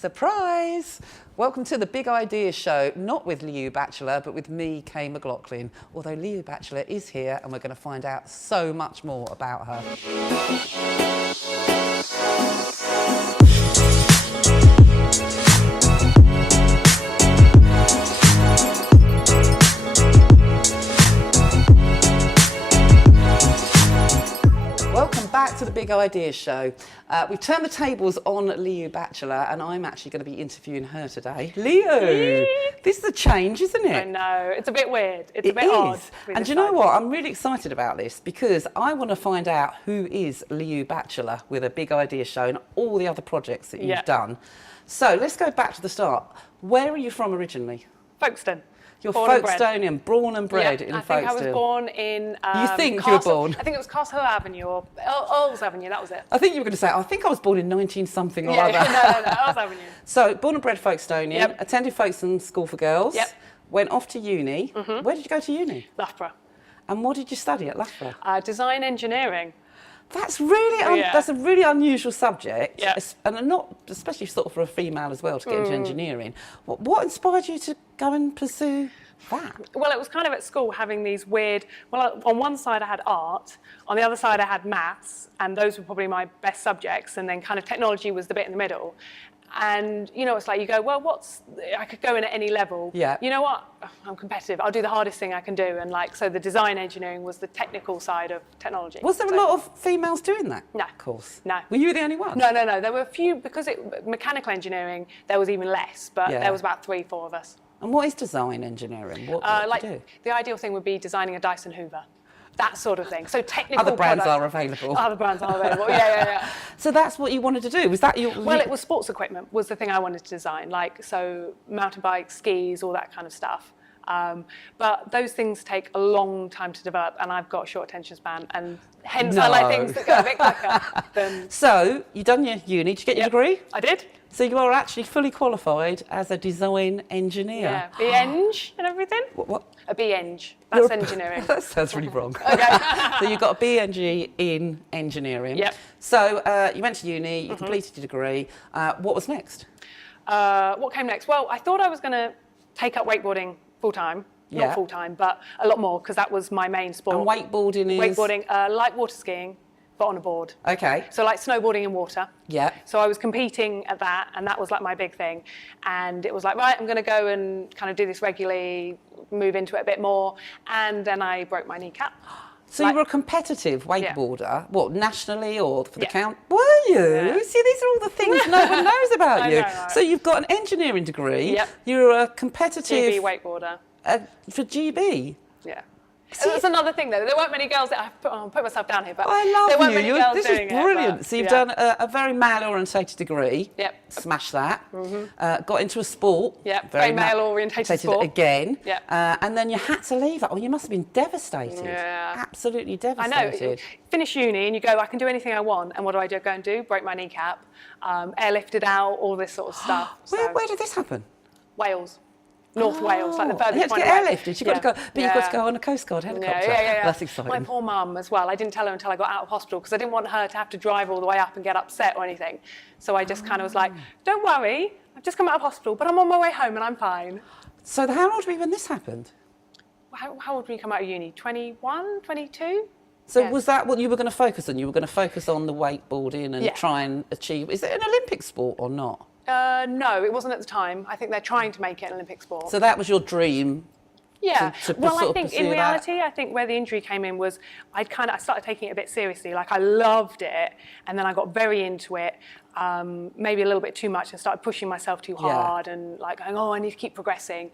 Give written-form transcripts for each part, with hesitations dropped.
Surprise! Welcome to the Big Ideas Show, not with Liu Batchelor, but with me, Kay McLoughlin. Although Liu Batchelor is here and we're going to find out so much more about her. Back to the Big Ideas Show. We've turned the tables on Liu Batchelor and I'm actually going to be interviewing her today. Liu! This is a change, isn't it? I know, it's a bit weird. It's a bit odd. And do you know what? I'm really excited about this because I want to find out who is Liu Batchelor with a Big Ideas Show and all the other projects that you've done. So let's go back to the start. Where are you from originally? Folkestone. You're Folkestonian, born and bred in Folkestone. I think I was born in... you think you were born? I think it was Castle Avenue or Earls Avenue, that was it. I think you were going to say, I think I was born in 19-something or other. No, Earls Avenue. So, born and bred Folkestonian, attended Folkestone School for Girls, went off to uni. Where did you go to uni? Loughborough. And what did you study at Loughborough? Design engineering. That's really that's a really unusual subject, and not especially sort of for a female as well to get into engineering. What inspired you to go and pursue that? Well, it was kind of at school having these weird. Well, on one side I had art, on the other side I had maths, and those were probably my best subjects. And then kind of technology was the bit in the middle. And you know, it's like you go, well, I could go in at any level. Yeah. You know what? I'm competitive. I'll do the hardest thing I can do. And like, so the design engineering was the technical side of technology. Was there a lot of females doing that? No. Of course. No. Were you the only one? No. There were a few because mechanical engineering there was even less, but there was about 3-4 of us. And what is design engineering? What do you do? The ideal thing would be designing a Dyson Hoover. That sort of thing. So technical Other brands products, are available. Other brands are available. Yeah. So that's what you wanted to do? Was that your... Well, it was sports equipment was the thing I wanted to design. Like, so mountain bikes, skis, all that kind of stuff. But those things take a long time to develop and I've got a short attention span and hence I like things that go a bit quicker than... So, you done your uni. Did you get your degree? I did. So you are actually fully qualified as a design engineer. Yeah, B-Eng and everything. What? A B-Eng. That's engineering. That sounds really wrong. Okay. So you've got a BEng in engineering. Yep. So you went to uni, you completed your degree. What was next? What came next? Well, I thought I was going to take up wakeboarding full-time. Not full-time, but a lot more because that was my main sport. And wakeboarding is? Wakeboarding, light water skiing, but on a board. Okay. So like snowboarding in water. Yeah. So I was competing at that, and that was like my big thing. And it was like, right, I'm going to go and kind of do this regularly, move into it a bit more. And then I broke my kneecap. So you were a competitive wakeboarder, what, nationally or for the count? Were you? Yeah. See, these are all the things no one knows about you. know, right? So you've got an engineering degree. Yep. You're a competitive... GB wakeboarder. For GB? Yeah. That's another thing, though. There weren't many girls that I'll put myself down here, but I love there weren't many girls this doing is brilliant. It, so you've done a very male-orientated degree. Yep. Smashed that. Got into a sport. Yep. Very male-orientated sport. Again. Yep. And then you had to leave it. Oh, you must have been devastated. Yeah. Absolutely devastated. I know. Finish uni and you go, I can do anything I want. And what do? Go and do? Break my kneecap. Airlifted out, all this sort of stuff. Where did this happen? Wales. North Wales, like the furthest you had to point get away. airlifted. You've got to go, but you've got to go on a Coast Guard helicopter. Yeah. That's exciting. My poor mum as well. I didn't tell her until I got out of hospital because I didn't want her to have to drive all the way up and get upset or anything. So I just kind of was like, don't worry, I've just come out of hospital, but I'm on my way home and I'm fine. So how old were you when this happened? How old were you come out of uni? 21, 22? So was that what you were going to focus on? You were going to focus on the wakeboarding and try and achieve... Is it an Olympic sport or not? No, it wasn't at the time. I think they're trying to make it an Olympic sport. So that was your dream? Yeah. Well, I think in reality, I think where the injury came in was I started taking it a bit seriously. Like I loved it, and then I got very into it, maybe a little bit too much, and started pushing myself too hard and like going, oh, I need to keep progressing.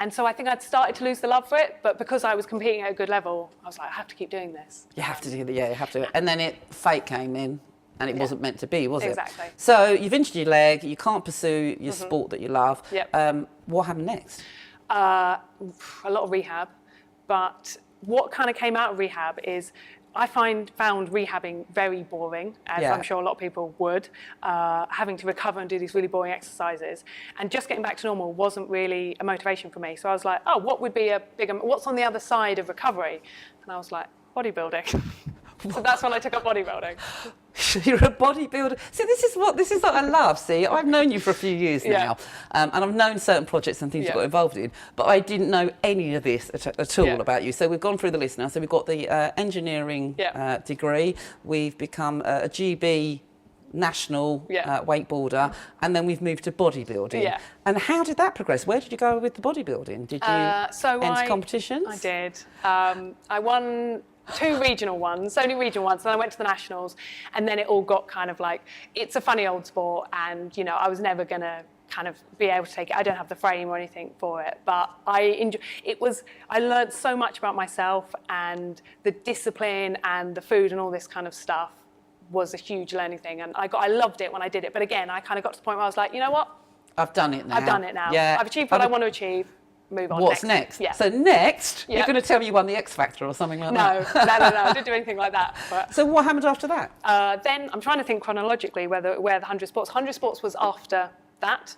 And so I think I'd started to lose the love for it, but because I was competing at a good level, I was like, I have to keep doing this. You have to do that, you have to. And then fate came in. And it wasn't meant to be, was it? Exactly. So you've injured your leg, you can't pursue your sport that you love. Yep. What happened next? A lot of rehab. But what kind of came out of rehab is I found rehabbing very boring, as I'm sure a lot of people would, having to recover and do these really boring exercises. And just getting back to normal wasn't really a motivation for me. So I was like, oh, what would be what's on the other side of recovery? And I was like, bodybuilding. So that's when I took up bodybuilding. You're a bodybuilder. See, this is what I love. See, I've known you for a few years now, and I've known certain projects and things you got involved in, but I didn't know any of this at all about you. So we've gone through the list now. So we've got the engineering degree. We've become a GB national wakeboarder, and then we've moved to bodybuilding. Yeah. And how did that progress? Where did you go with the bodybuilding? Did you enter competitions? I did. I won 2 regional ones, only regional ones, and I went to the nationals, and then it all got kind of like, it's a funny old sport, and you know, I was never gonna kind of be able to take it. I don't have the frame or anything for it, but I learned so much about myself, and the discipline and the food and all this kind of stuff was a huge learning thing, and I loved it when I did it. But again, I kind of got to the point where I was like, you know what? I've done it now. I've done it now. Yeah. I've achieved what I want to achieve. Move on. What's next? Yeah. So next, you're going to tell me you won the X Factor or something like that? No, I didn't do anything like that. But so what happened after that? Then I'm trying to think chronologically where the 100 Sports. 100 Sports was after that.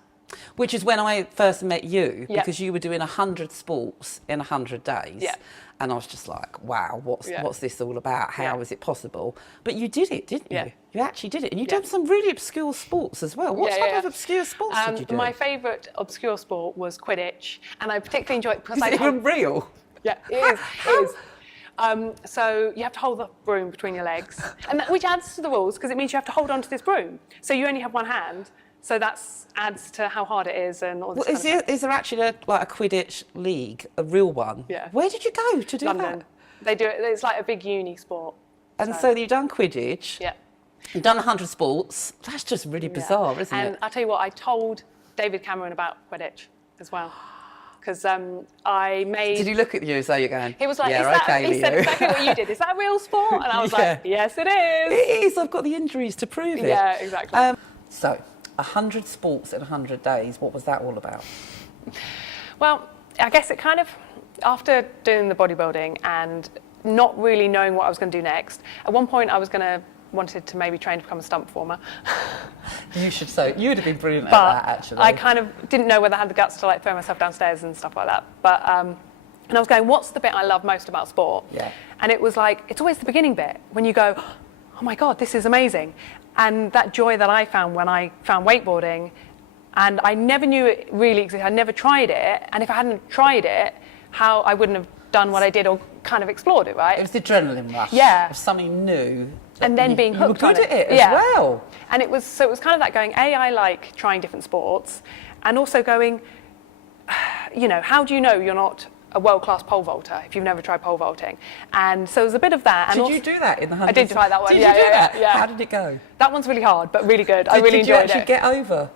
Which is when I first met you, because you were doing 100 sports in 100 days. Yeah. And I was just like, wow, what's this all about? How is it possible? But you did it, didn't you? Yeah. You actually did it. And you've done some really obscure sports as well. What type of obscure sports did you do? My favourite obscure sport was Quidditch. And I particularly enjoy it because Is it even real? Yeah, it is. So you have to hold the broom between your legs, and which adds to the rules because it means you have to hold on to this broom. So you only have one hand. So that adds to how hard it is and all this kind of stuff. Is there actually a Quidditch league, a real one? Yeah. Where did you go to do London. that? They do it. It's like a big uni sport. And so you've done Quidditch. Yeah. You've done 100 sports. That's just really bizarre, isn't it? And I'll tell you what, I told David Cameron about Quidditch as well. Because I made... Did he look at you as though you're going, he was like, he said exactly what you did. Is that a real sport? And I was like, yes, it is. It is. I've got the injuries to prove it. Yeah, exactly. So 100 sports in 100 days, what was that all about? Well, I guess it kind of, after doing the bodybuilding and not really knowing what I was going to do next, at one point I wanted to maybe train to become a stunt performer. You would have been brilliant at that, actually. I kind of didn't know whether I had the guts to like throw myself downstairs and stuff like that. But and I was going, what's the bit I love most about sport? Yeah. And it was like, it's always the beginning bit when you go, oh my God, this is amazing. And that joy that I found when I found wakeboarding, and I never knew it really existed. I never tried it, and if I hadn't tried it, how I wouldn't have done what I did or kind of explored it, right? It was the adrenaline rush of something new. And then being hooked on it. You were good at it as well. And it was kind of that going, I like trying different sports, and also going, you know, how do you know you're not a world-class pole vaulter if you've never tried pole vaulting? And so there's a bit of that. And did you do that in the 100? I did try that one. Did you do that? Yeah. How did it go? That one's really hard, but really good. I really enjoyed it. Did you actually get over?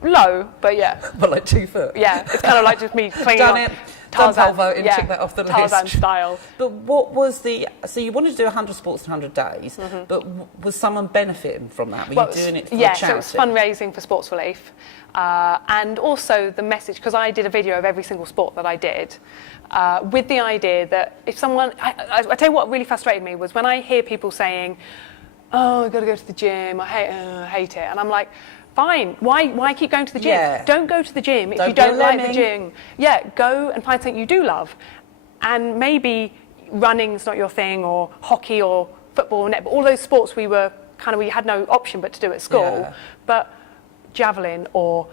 Low, but yeah. But like 2 foot? Yeah, it's kind of like just me clinging on. Done it. Tarzan, done pole vaulting, tick that off the list. Tarzan style. But what was so you wanted to do 100 sports in 100 days, but was someone benefiting from that? Were you doing it for charity? So it was fundraising for Sports Relief. And also the message, because I did a video of every single sport that I did, with the idea that if someone, I tell you what really frustrated me was when I hear people saying, oh, I've got to go to the gym, I hate it. And I'm like, fine, why keep going to the gym? Yeah. Don't go to the gym if you don't like the gym. Yeah, go and find something you do love. And maybe running's not your thing, or hockey or football or netball, all those sports we had no option but to do at school. Yeah. But javelin or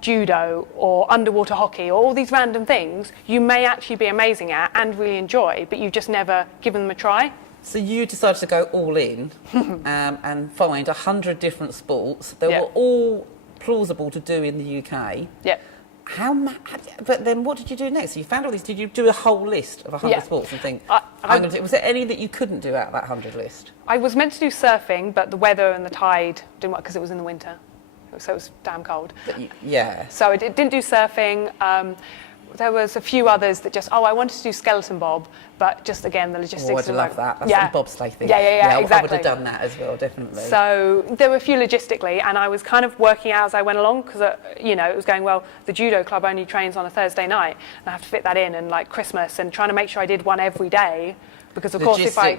judo or underwater hockey or all these random things you may actually be amazing at and really enjoy, but you've just never given them a try. So you decided to go all in and find 100 different sports that were all plausible to do in the UK. Yeah. But then what did you do next? So you found all these. Did you do a whole list of 100 sports and think, was there any that you couldn't do out of that 100 list? I was meant to do surfing, but the weather and the tide didn't work because it was in the winter. So it was damn cold. Yeah. So I didn't do surfing. There was a few others that I wanted to do skeleton bob, but just again the logistics. Oh, I'd love that. That's the bobsleigh thing. Yeah, exactly. I would have done that as well, definitely. So there were a few logistically, and I was kind of working out as I went along because it was going, well, the judo club only trains on a Thursday night, and I have to fit that in, and like Christmas, and trying to make sure I did one every day, because of course if I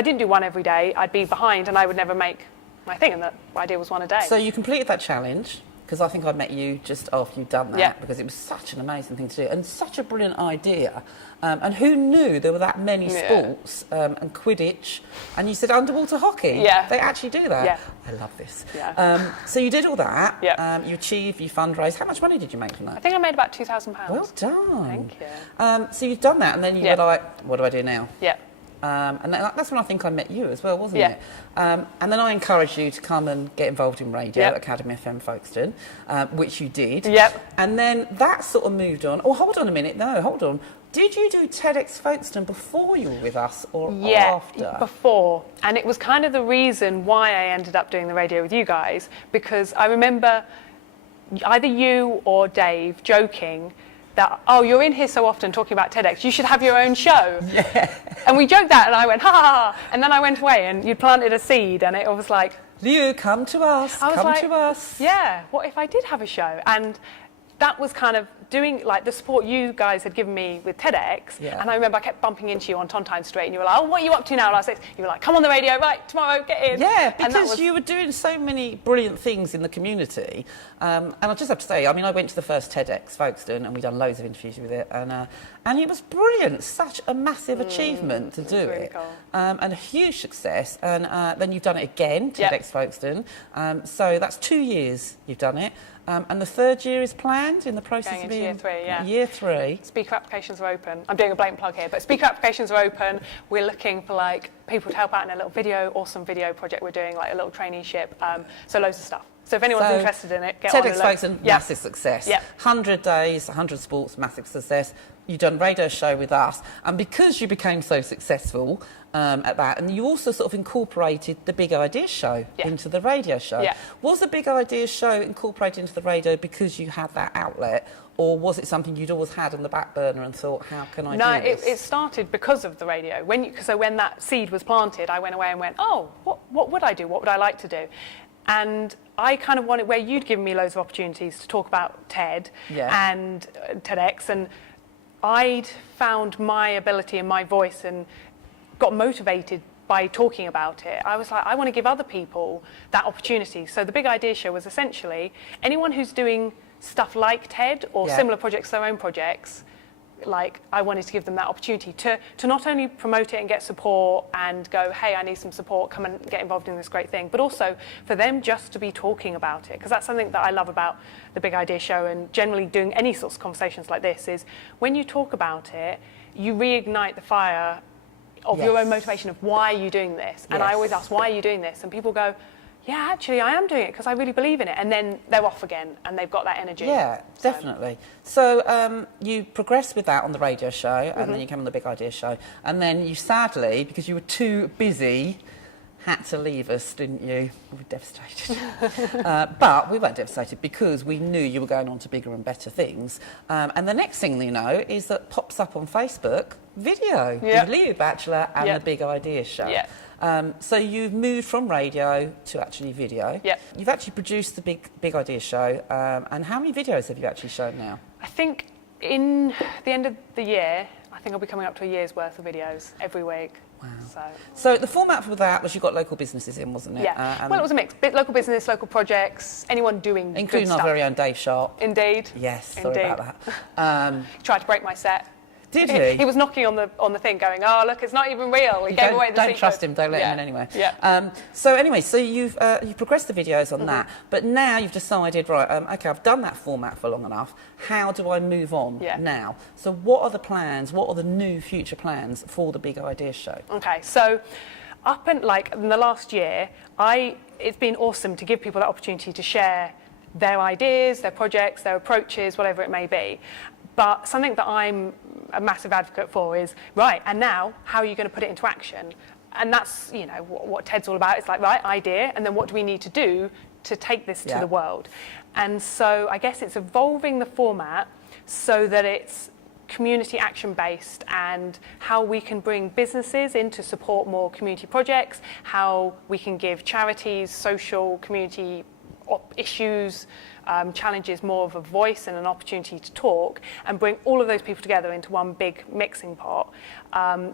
didn't do one every day, I'd be behind and I would never make my thing, and the idea was one a day. So you completed that challenge. because I think I met you just after you'd done that, because it was such an amazing thing to do and such a brilliant idea. And who knew there were that many sports, and Quidditch, and you said underwater hockey. Yeah. They actually do that. Yeah. I love this. Yeah. So you did all that. Yeah. You achieved, you fundraised. How much money did you make from I that? think I made about £2,000. Well done. Thank you. So you've done that, and then you were like, what do I do now? Yeah. And that's when I think I met you as well, wasn't it? And then I encouraged you to come and get involved in radio at Academy FM Folkestone, which you did. Yep. And then that sort of moved on. Oh, hold on a minute. No, hold on. Did you do TEDx Folkestone before you were with us or after? Before. And it was kind of the reason why I ended up doing the radio with you guys, because I remember either you or Dave joking that, oh, you're in here so often talking about TEDx, you should have your own show. Yeah. And we joked that, and I went, ha ha ha. And then I went away, and you planted a seed, and it was like, Liu, come to us. Come to us. Yeah, what if I did have a show? And that was kind of doing, like, the support you guys had given me with TEDx. Yeah. And I remember I kept bumping into you on Tontine Street, and you were like, oh, what are you up to now? Last night? You were like, come on the radio, right, tomorrow, get in. Yeah, because you were doing so many brilliant things in the community. And I just have to say, I mean, I went to the first TEDx Folkestone, and we've done loads of interviews with it. And it was brilliant, such a massive achievement to do really it. cool. And a huge success. And then you've done it again, TEDx Folkestone. So that's 2 years you've done it. And the third year is planned in the process Going of into being year 3, yeah. Year 3. Speaker applications are open. I'm doing a blatant plug here, but speaker applications are open. We're looking for like people to help out in a little awesome video project we're doing, like a little traineeship. So loads of stuff. So if anyone's interested in it, get on. TEDx Folkestone, massive success. 100 days, 100 sports, massive success. You've done a radio show with us, and because you became so successful at that, and you also sort of incorporated the Big Idea show into the radio show. Was the Big Idea show incorporated into the radio because you had that outlet, or was it something you'd always had on the back burner and thought, how can I do this? No, it started because of the radio. So when that seed was planted, I went away and went, oh, what would I do? What would I like to do? And I kind of wanted, where you'd given me loads of opportunities to talk about TED and TEDx, and I'd found my ability and my voice and got motivated by talking about it. I was like, I want to give other people that opportunity. So the Big Idea Show was essentially anyone who's doing stuff like TED or similar projects, their own projects, like I wanted to give them that opportunity to not only promote it and get support and go, hey, I need some support, come and get involved in this great thing, but also for them just to be talking about it, because that's something that I love about the Big Idea Show and generally doing any sorts of conversations like this is when you talk about it, you reignite the fire of your own motivation of why are you doing this? And I always ask, why are you doing this? And people go, yeah, actually, I am doing it because I really believe in it. And then they're off again and they've got that energy. Yeah, definitely. So you progressed with that on the radio show and then you came on the Big Idea show. And then you sadly, because you were too busy, had to leave us, didn't you? We were devastated. But we weren't devastated because we knew you were going on to bigger and better things. And the next thing you know is that pops up on Facebook, video with Liu Batchelor and the Big Idea show. So you've moved from radio to actually video. You've actually produced the Big Idea show. And how many videos have you actually shown now? I think in the end of the year, I think I'll be coming up to a year's worth of videos every week. Wow. So the format for that was you got local businesses in, wasn't it? Yeah. Well, it was a mix. Local business, local projects, anyone doing including our very own Dave Sharp. Indeed. Yes, sorry about that. He tried to break my set. Did he? He was knocking on the thing going, oh, look, it's not even real. He gave away the secret. Don't trust him, don't let him in anyway. So anyway, so you've progressed the videos on that, but now you've decided, right, okay, I've done that format for long enough. How do I move on now? So what are the plans, what are the new future plans for the Big Idea show? Okay, so up in the last year, it's been awesome to give people that opportunity to share their ideas, their projects, their approaches, whatever it may be. But something that I'm a massive advocate for is, right, and now, how are you going to put it into action? And that's, you know, what TED's all about. It's like, right, idea, and then what do we need to do to take this to the world? And so I guess it's evolving the format so that it's community action-based and how we can bring businesses in to support more community projects, how we can give charities, social, community issues, challenges more of a voice and an opportunity to talk and bring all of those people together into one big mixing pot.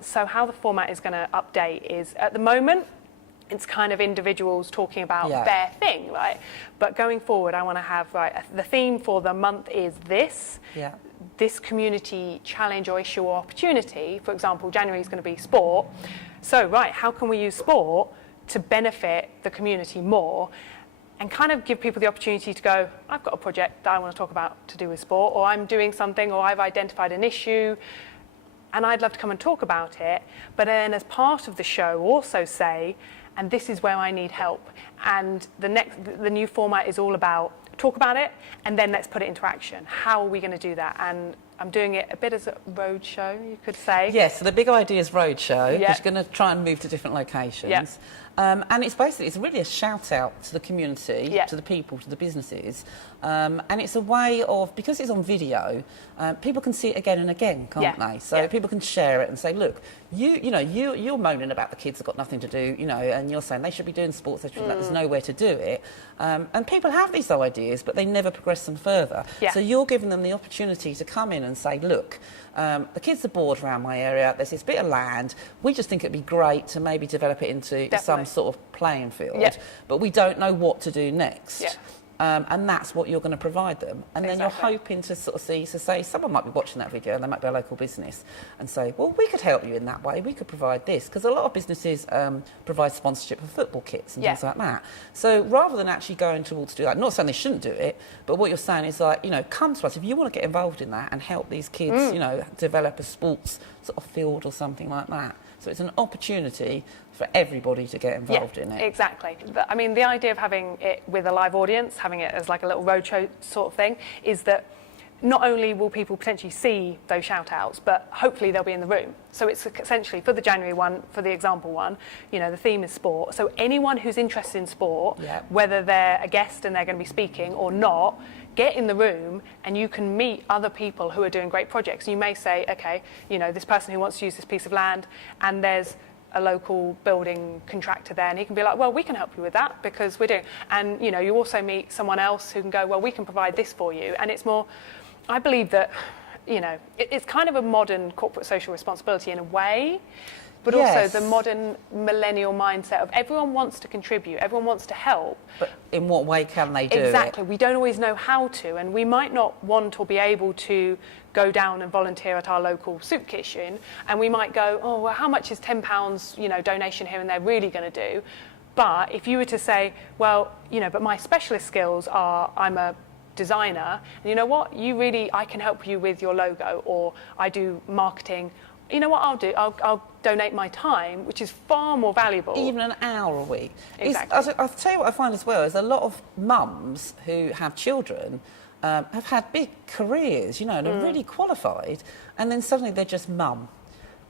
So how the format is going to update is, at the moment, it's kind of individuals talking about their thing, right? But going forward, I want to have, the theme for the month is this. Yeah. This community challenge or issue or opportunity. For example, January is going to be sport. So, how can we use sport to benefit the community more? And kind of give people the opportunity to go, I've got a project that I want to talk about to do with sport, or I'm doing something, or I've identified an issue, and I'd love to come and talk about it. But then as part of the show, also say, and this is where I need help. And the new format is all about talk about it, and then let's put it into action. How are we going to do that? And I'm doing it a bit as a road show, you could say. Yes, so the big idea is road show, because Yep. you're going to try and move to different locations. Yep. And it's really a shout out to the community, Yep. to the people, to the businesses. And it's a way of, because it's on video, people can see it again and again, can't Yeah. they? So Yeah. people can share it and say, look, you're moaning about the kids that got nothing to do, and you're saying they should be doing sports, there's nowhere to do it. And people have these ideas, but they never progress them further. Yeah. So you're giving them the opportunity to come in and say, look, the kids are bored around my area, there's this bit of land, we just think it'd be great to maybe develop it into some sort of playing field, but we don't know what to do next. Yeah. And that's what you're going to provide them. And then you're hoping to sort of see, so say someone might be watching that video and they might be a local business and say, well, we could help you in that way, we could provide this. Because a lot of businesses provide sponsorship of football kits and things like that. So rather than actually going towards do that, not saying they shouldn't do it, but what you're saying is like, come to us if you want to get involved in that and help these kids, develop a sports sort of field or something like that. So it's an opportunity for everybody to get involved in it. Exactly. I mean, the idea of having it with a live audience, having it as like a little roadshow sort of thing, is that not only will people potentially see those shout-outs, but hopefully they'll be in the room. So it's essentially, for the January one, for the example one, the theme is sport. So anyone who's interested in sport, whether they're a guest and they're going to be speaking or not, get in the room and you can meet other people who are doing great projects. You may say, okay, this person who wants to use this piece of land, and there's a local building contractor there, and he can be like, well, we can help you with that because we're doing, and you also meet someone else who can go, well, we can provide this for you. And it's more, I believe that, it's kind of a modern corporate social responsibility in a way, but also the modern millennial mindset of everyone wants to contribute, everyone wants to help. But in what way can they do it? Exactly. We don't always know how to, and we might not want or be able to go down and volunteer at our local soup kitchen, and we might go, oh, well, how much is £10, donation here and there really going to do? But if you were to say, well, but my specialist skills are, I'm a designer, and you know what, I can help you with your logo, or I do marketing. You know what I'll do? I'll donate my time, which is far more valuable. Even an hour a week. Exactly. I'll tell you what I find as well is a lot of mums who have children have had big careers, and are really qualified, and then suddenly they're just mum.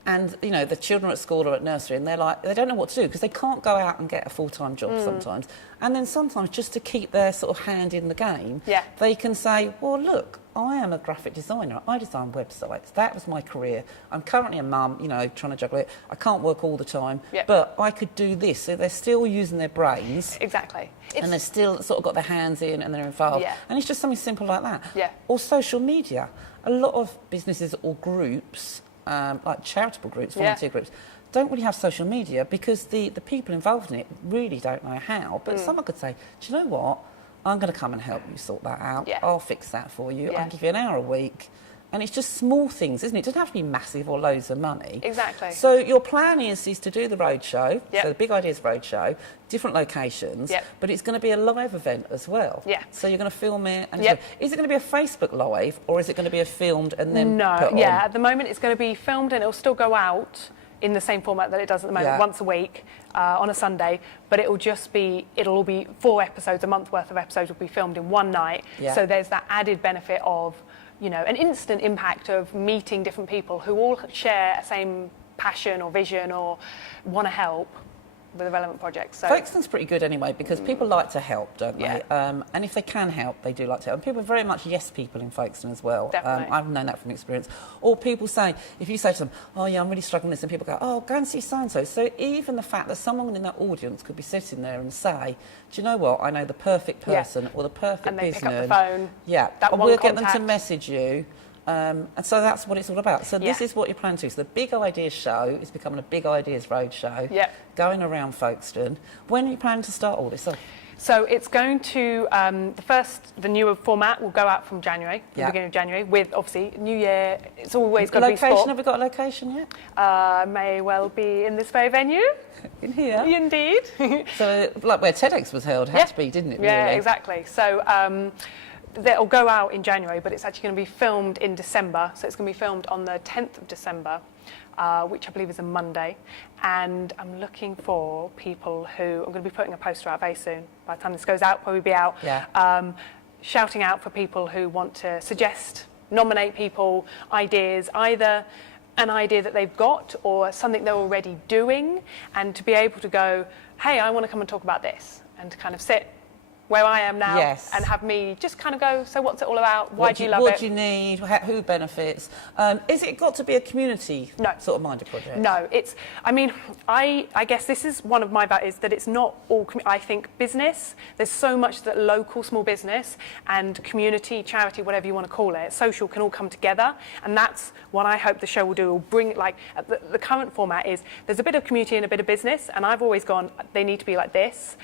And, the children are at school or at nursery, and they're like, they don't know what to do because they can't go out and get a full-time job sometimes. And then sometimes just to keep their sort of hand in the game, they can say, well, look, I am a graphic designer. I design websites. That was my career. I'm currently a mum, trying to juggle it. I can't work all the time, but I could do this. So they're still using their brains. Exactly. And they're still sort of got their hands in and they're involved. And it's just something simple like that. Or social media. A lot of businesses or groups, like charitable groups, volunteer groups, don't really have social media because the people involved in it really don't know how. But someone could say, do you know what? I'm going to come and help you sort that out. I'll fix that for you. I'll give you an hour a week. And it's just small things, isn't it? It doesn't have to be massive or loads of money. Exactly. So your plan is to do the roadshow. So the big idea is roadshow, different locations, but it's going to be a live event as well. So you're going to film it. And is it going to be a Facebook live, or is it going to be a filmed and then put on? At the moment it's going to be filmed and it'll still go out in the same format that it does at the moment, once a week on a Sunday, but it'll all be 4 episodes, a month worth of episodes will be filmed in one night. So there's that added benefit of, an instant impact of meeting different people who all share a same passion or vision or want to help with a relevant project. So Folkestone's pretty good anyway because people like to help, don't they? And if they can help, they do like to help. And people are very much yes people in Folkestone as well. Definitely. I've known that from experience. Or people say, if you say to them, oh yeah, I'm really struggling with this, and people go, oh, go and see so-and-so. So even the fact that someone in that audience could be sitting there and say, do you know what, I know the perfect person or the perfect business. And they pick up the phone. We'll get them to message you. And so that's what it's all about. So this is what you're planning to do. So the Big Ideas Show is becoming a Big Ideas Roadshow, going around Folkestone. When are you planning to start all this off? So it's going to, the newer format will go out from January, the beginning of January, with obviously New Year. It's always got to be sport. Location, have we got a location yet? May well be in this very venue. In here? Indeed. So like where TEDx was held, had to be, didn't it? Really? Yeah, exactly. So that'll go out in January, but it's actually going to be filmed in December. So it's going to be filmed on the 10th of December. Which I believe is a Monday, and I'm looking for people who, I'm going to be putting a poster out very soon. By the time this goes out, probably be out, shouting out for people who want to suggest, nominate people, ideas, either an idea that they've got or something they're already doing, and to be able to go, hey, I want to come and talk about this, and to kind of sit where I am now and have me just kind of go, so what's it all about? Why do you love it? What do you need? Who benefits? Is it got to be a community sort of minded project? No, it's, I mean, I guess this is one of my values, that it's not all, I think business, there's so much that local small business and community, charity, whatever you want to call it, social can all come together. And that's what I hope the show will do. Will bring, like, the current format is, there's a bit of community and a bit of business. And I've always gone, they need to be like this.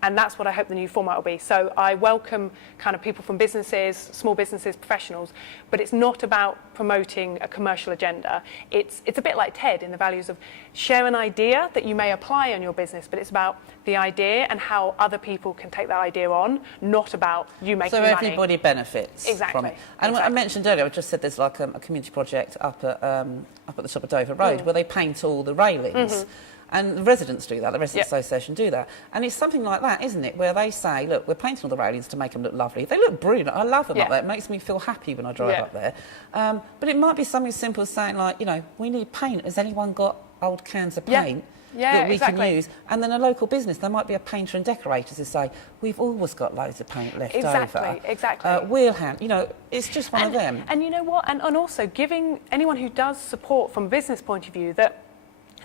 And that's what I hope the new format will be. So I welcome kind of people from businesses, small businesses, professionals, but it's not about promoting a commercial agenda. It's a bit like TED in the values of share an idea that you may apply on your business, but it's about the idea and how other people can take that idea on, not about you making money. So everybody benefits from it. And I mentioned earlier, I just said there's like a community project up at the top of Dover Road where they paint all the railings. And the residents do that, the Residents Association do that. And it's something like that, isn't it, where they say, look, we're painting all the railings to make them look lovely. They look brilliant. I love them up there. It makes me feel happy when I drive up there. But it might be something simple as saying, like, you know, we need paint. Has anyone got old cans of paint that we can use? And then a local business, there might be a painter and decorators who say, we've always got loads of paint left over. We'll hand, you know, it's just one of them. And you know what? And also giving anyone who does support from a business point of view that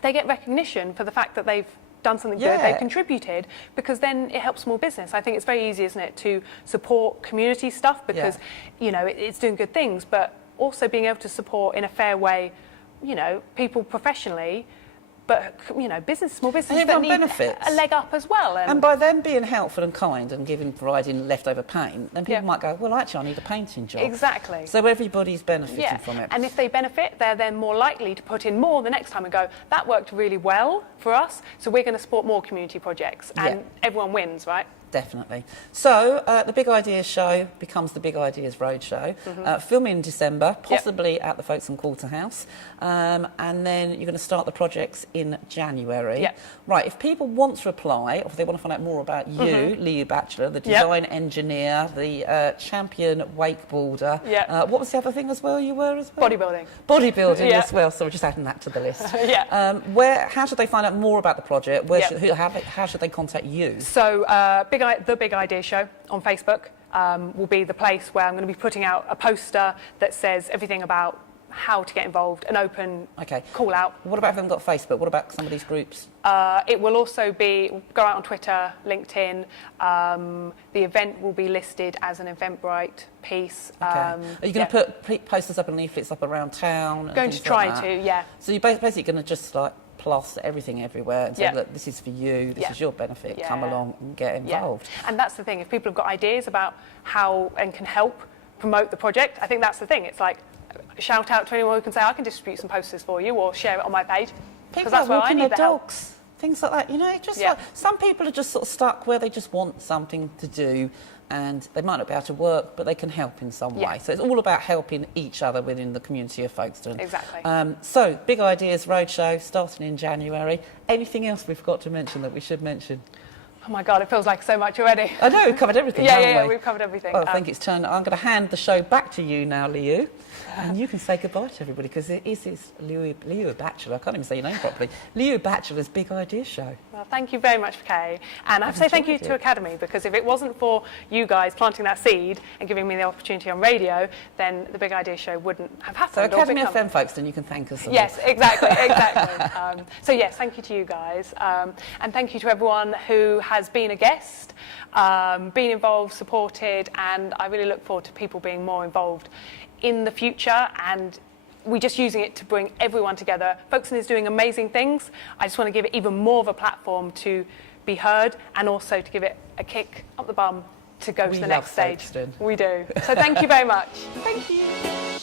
they get recognition for the fact that they've done something good, they've contributed, because then it helps small business. I think it's very easy, isn't it, to support community stuff because, you know, it's doing good things, but also being able to support in a fair way, you know, people professionally, but, you know, small businesses that need benefits. A leg up as well. And by them being helpful and kind and providing leftover paint, then people might go, well, actually, I need a painting job. Exactly. So everybody's benefiting from it. And if they benefit, they're then more likely to put in more the next time and go, that worked really well for us, so we're going to support more community projects. And everyone wins, right? Definitely. So the Big Ideas Show becomes the Big Ideas Roadshow. Filming in December, possibly at the Folkestone Quarter House. And then you're going to start the projects in January. Right, if people want to apply, or if they want to find out more about you, Liu Batchelor, the design engineer, the champion wakeboarder. What was the other thing as well you were as well? Bodybuilding. Bodybuilding as well, so we're just adding that to the list. How should they find out more about the project? How should they contact you? So the Big Idea Show on Facebook will be the place where I'm going to be putting out a poster that says everything about how to get involved, an open call out. What about if they haven't got Facebook? What about some of these groups? It will also go out on Twitter, LinkedIn. The event will be listed as an Eventbrite piece. Are you going to put posters up and leaflets up around town? Going to try to, So you're basically going to just like plaster everything everywhere and say, look, this is for you, this is your benefit, come along and get involved. And that's the thing, if people have got ideas about how and can help promote the project, I think that's the thing. It's like, shout out to anyone who can say, I can distribute some posters for you or share it on my page. People that's where I need the dogs, help. Things like that, you know, just like, some people are just sort of stuck where they just want something to do and they might not be able to work, but they can help in some way. So it's all about helping each other within the community of Folkestone. Exactly. So, Big Ideas Roadshow starting in January. Anything else we've got to mention that we should mention? Oh my God, it feels like so much already. I know, we've covered everything, haven't we? We've covered everything. Well, I think it's turned. I'm going to hand the show back to you now, Liu, and you can say goodbye to everybody, because it is Liu Batchelor, I can't even say your name properly, Liu Batchelor's Big Idea Show. Well, thank you very much, Kay. And I have to say thank you to Academy, because if it wasn't for you guys planting that seed and giving me the opportunity on radio, then the Big Idea Show wouldn't have happened. So Academy FM Folkestone, you can thank us. Yes, exactly. So yes, thank you to you guys. And thank you to everyone who has been a guest, been involved, supported, and I really look forward to people being more involved in the future, and we're just using it to bring everyone together. Folkestone is doing amazing things. I just want to give it even more of a platform to be heard, and also to give it a kick up the bum to go to the next stage. Folkestone. We do. So thank you very much. Thank you.